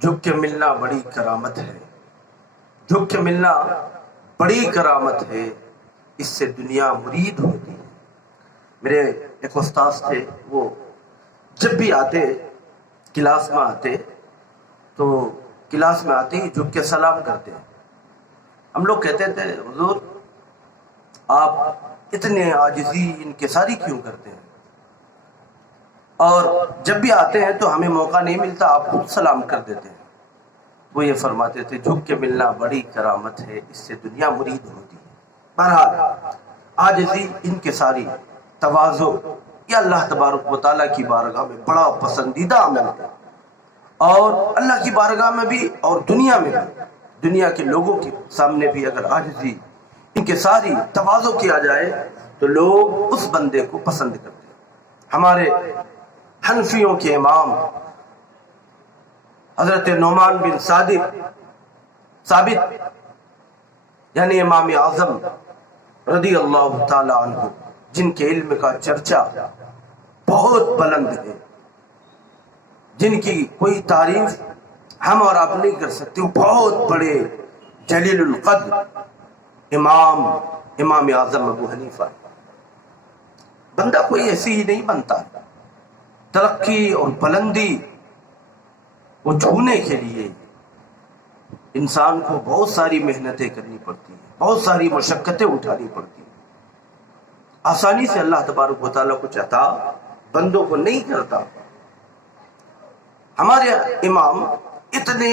جھک کے ملنا بڑی کرامت ہے، جھک کے ملنا بڑی کرامت ہے، اس سے دنیا مرید ہوتی ہے۔ میرے ایک استاد تھے، وہ جب بھی آتے کلاس میں آتے تو کلاس میں آتے ہی جھک کے سلام کرتے۔ ہم لوگ کہتے تھے حضور آپ اتنے عاجزی انکساری کیوں کرتے ہیں، اور جب بھی آتے ہیں تو ہمیں موقع نہیں ملتا، آپ خود سلام کر دیتے ہیں۔ وہ یہ فرماتے تھے جھک کے ملنا بڑی کرامت ہے، اس سے دنیا مرید ہوتی ہے۔ بہرحال عاجزی انکساری تواضع یہ اللہ تبارک و تعالیٰ کی بارگاہ میں بڑا پسندیدہ عمل ہے، اور اللہ کی بارگاہ میں بھی اور دنیا میں بھی، دنیا کے لوگوں کے سامنے بھی اگر عاجزی انکساری تواضع کیا جائے تو لوگ اس بندے کو پسند کرتے ہیں۔ ہمارے حنفیوں کے امام حضرت نعمان بن ثابت یعنی امام اعظم رضی اللہ تعالی عنہ، جن کے علم کا چرچا بہت بلند ہے، جن کی کوئی تعریف ہم اور آپ نہیں کر سکتے، وہ بہت بڑے جلیل القدر امام اعظم ابو حنیفہ۔ بندہ کوئی ایسی ہی نہیں بنتا، ترقی اور بلندی وہ چھونے کے لیے انسان کو بہت ساری محنتیں کرنی پڑتی ہیں، بہت ساری مشقتیں اٹھانی پڑتی ہیں۔ آسانی سے اللہ تبارک و تعالیٰ کچھ عطا بندوں کو نہیں کرتا۔ ہمارے امام اتنے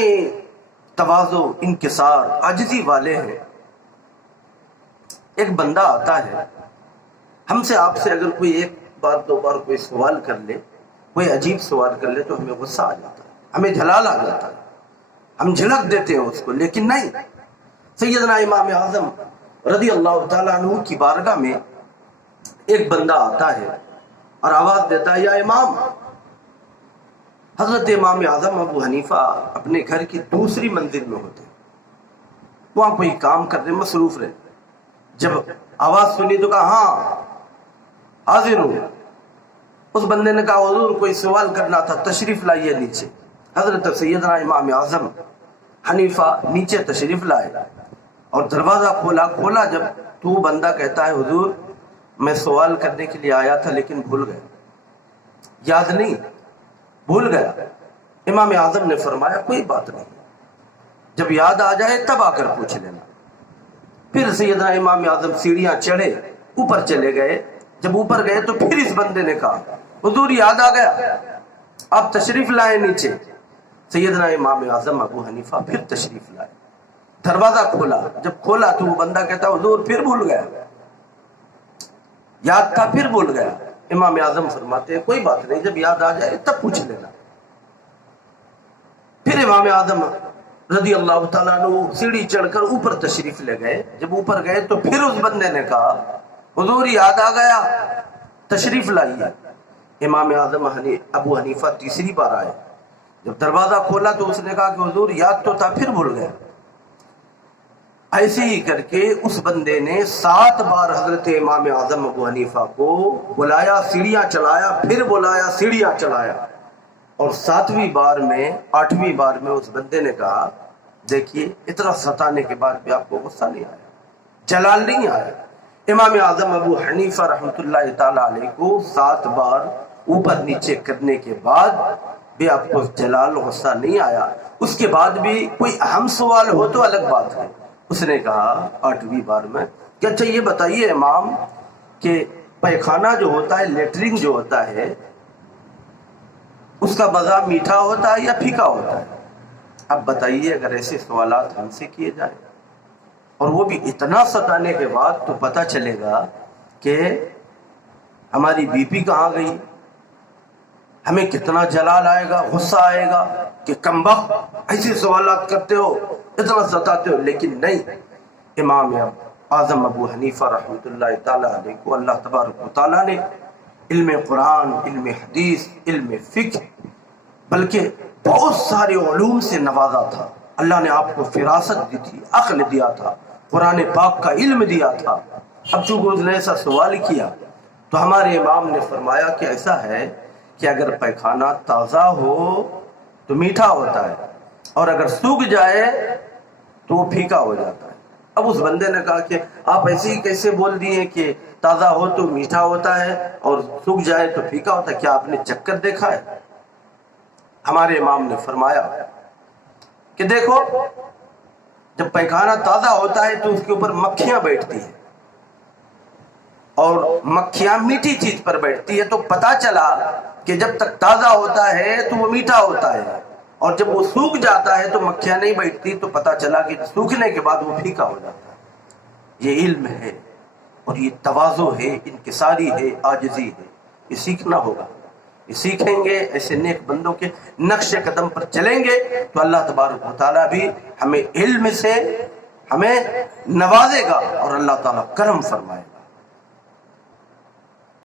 تواضع انکسار عاجزی والے ہیں، ایک بندہ آتا ہے ہم سے آپ سے اگر کوئی ایک بار دو بار کوئی سوال کر لے، کوئی عجیب سوال کر لے تو ہمیں غصہ آ جاتا ہے، ہمیں جلال آ جاتا ہے، ہم جھڑک دیتے ہیں اس کو، لیکن نہیں، سیدنا امام اعظم رضی اللہ تعالیٰ عنہ کی بارگاہ میں ایک بندہ آتا ہے اور آواز دیتا ہے یا امام۔ حضرت امام اعظم ابو حنیفہ اپنے گھر کی دوسری منزل میں ہوتے، وہاں کوئی کام کر رہے، مصروف رہے۔ جب آواز سنی تو کہا ہاں حاضر ہوں۔ اس بندے نے کہا حضور کوئی سوال کرنا تھا، تشریف لائیے نیچے۔ حضرت سیدنا امام اعظم حنیفہ نیچے تشریف لائے اور دروازہ کھولا جب تو وہ بندہ کہتا ہے حضور میں سوال کرنے کے لیے آیا تھا لیکن بھول گیا، یاد نہیں، بھول گیا۔ امام اعظم نے فرمایا کوئی بات نہیں، جب یاد آ جائے تب آ کر پوچھ لینا۔ پھر سیدنا امام اعظم سیڑھیاں چڑھے، اوپر چلے گئے۔ جب اوپر گئے تو پھر اس بندے نے کہا حضور یاد آ گیا، آپ تشریف لائے نیچے۔ سیدنا امام اعظم ابو حنیفہ پھر تشریف لائے، دروازہ کھولا، جب کھولا تو وہ بندہ کہتا حضور پھر بھول گیا، یاد تھا پھر بھول گیا۔ امام اعظم فرماتے ہیں کوئی بات نہیں، جب یاد آ جائے تب پوچھ لینا۔ پھر امام اعظم رضی اللہ تعالیٰ عنہ سیڑھی چڑھ کر اوپر تشریف لے گئے۔ جب اوپر گئے تو پھر اس بندے نے کہا حضور یاد آ گیا، تشریف لائیے۔ امام اعظم ابو حنیفہ تیسری بار آئے، جب دروازہ کھولا تو اس نے کہا کہ حضور یاد تو تھا پھر بھول گئے۔ ایسے ہی کر کے اس بندے نے 7 بار حضرت امام اعظم ابو حنیفہ کو بلایا، سیڑھیاں چلایا، پھر بلایا، سیڑھیاں چلایا، اور 7ویں بار میں 8ویں بار میں اس بندے نے کہا دیکھیے اتنا ستانے کے بعد بھی آپ کو غصہ نہیں آیا، جلال نہیں آیا۔ امام اعظم ابو حنیفہ رحمۃ اللہ تعالی علیہ کو 7 بار اوپر نیچے کرنے کے بعد بھی آپ کو جلال غصہ نہیں آیا۔ اس کے بعد بھی کوئی اہم سوال ہو تو الگ بات ہے۔ اس نے کہا 8ویں بار میں کہ اچھا یہ بتائیے امام کہ پیخانہ جو ہوتا ہے، لیٹرنگ جو ہوتا ہے، اس کا مزہ میٹھا ہوتا ہے یا پھیکا ہوتا ہے؟ اب بتائیے اگر ایسے سوالات ہم سے کیے جائیں اور وہ بھی اتنا ستانے کے بعد، تو پتہ چلے گا کہ ہماری بی پی کہاں گئی، ہمیں کتنا جلال آئے گا، غصہ آئے گا کہ کمبخت ایسے سوالات کرتے ہو، اتنا ستاتے ہو۔ لیکن نہیں، امام اعظم ابو حنیفہ رحمۃ اللہ تعالی علیہ کو اللہ تبارک و تعالیٰ نے علم قرآن، علم حدیث، علم فقہ، بلکہ بہت سارے علوم سے نوازا تھا۔ اللہ نے آپ کو فراست دی تھی، عقل دیا تھا، قرآن پاک کا علم دیا تھا۔ اب چونکہ اس نے ایسا سوال کیا تو ہمارے امام نے فرمایا کہ ایسا ہے کہ اگر پیخانہ تازہ ہو تو میٹھا ہوتا ہے، اور اگر سوکھ جائے تو وہ پھیکا ہو جاتا ہے۔ اب اس بندے نے کہا کہ آپ ایسے ہی کیسے بول دیے کہ تازہ ہو تو میٹھا ہوتا ہے اور سوکھ جائے تو پھیکا ہوتا ہے، کیا آپ نے چکھ کر دیکھا ہے؟ ہمارے امام نے فرمایا کہ دیکھو، جب پیخانہ تازہ ہوتا ہے تو اس کے اوپر مکھیاں بیٹھتی ہیں، اور مکھیاں میٹھی چیز پر بیٹھتی ہے، تو پتا چلا کہ جب تک تازہ ہوتا ہے تو وہ میٹھا ہوتا ہے، اور جب وہ سوکھ جاتا ہے تو مکھیاں نہیں بیٹھتی، تو پتا چلا کہ سوکھنے کے بعد وہ پھیکا ہو جاتا ہے۔ یہ علم ہے، اور یہ تواضع ہے، انکساری ہے، عاجزی ہے، یہ سیکھنا ہوگا۔ یہ سیکھیں گے، ایسے نیک بندوں کے نقش قدم پر چلیں گے تو اللہ تبارک و تعالیٰ بھی ہمیں علم سے ہمیں نوازے گا اور اللہ تعالیٰ کرم فرمائے گا۔